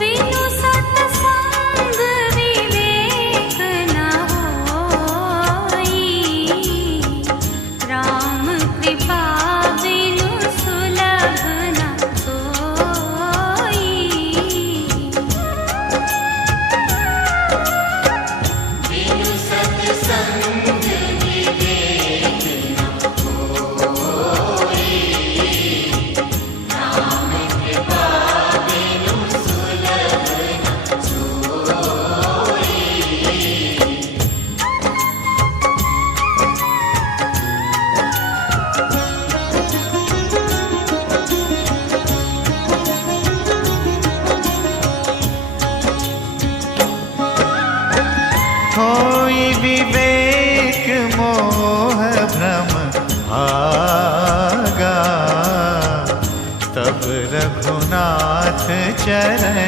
बिनु सत्संग विवेक न होई, राम कृपा बिनु सुलभ न सोई। बिनु सत्संग विवेक न होई, राम कृपा बिनु सुलभ न सोई। होई विवेक मोह भ्रम भागा, तब रघुनाथ चरण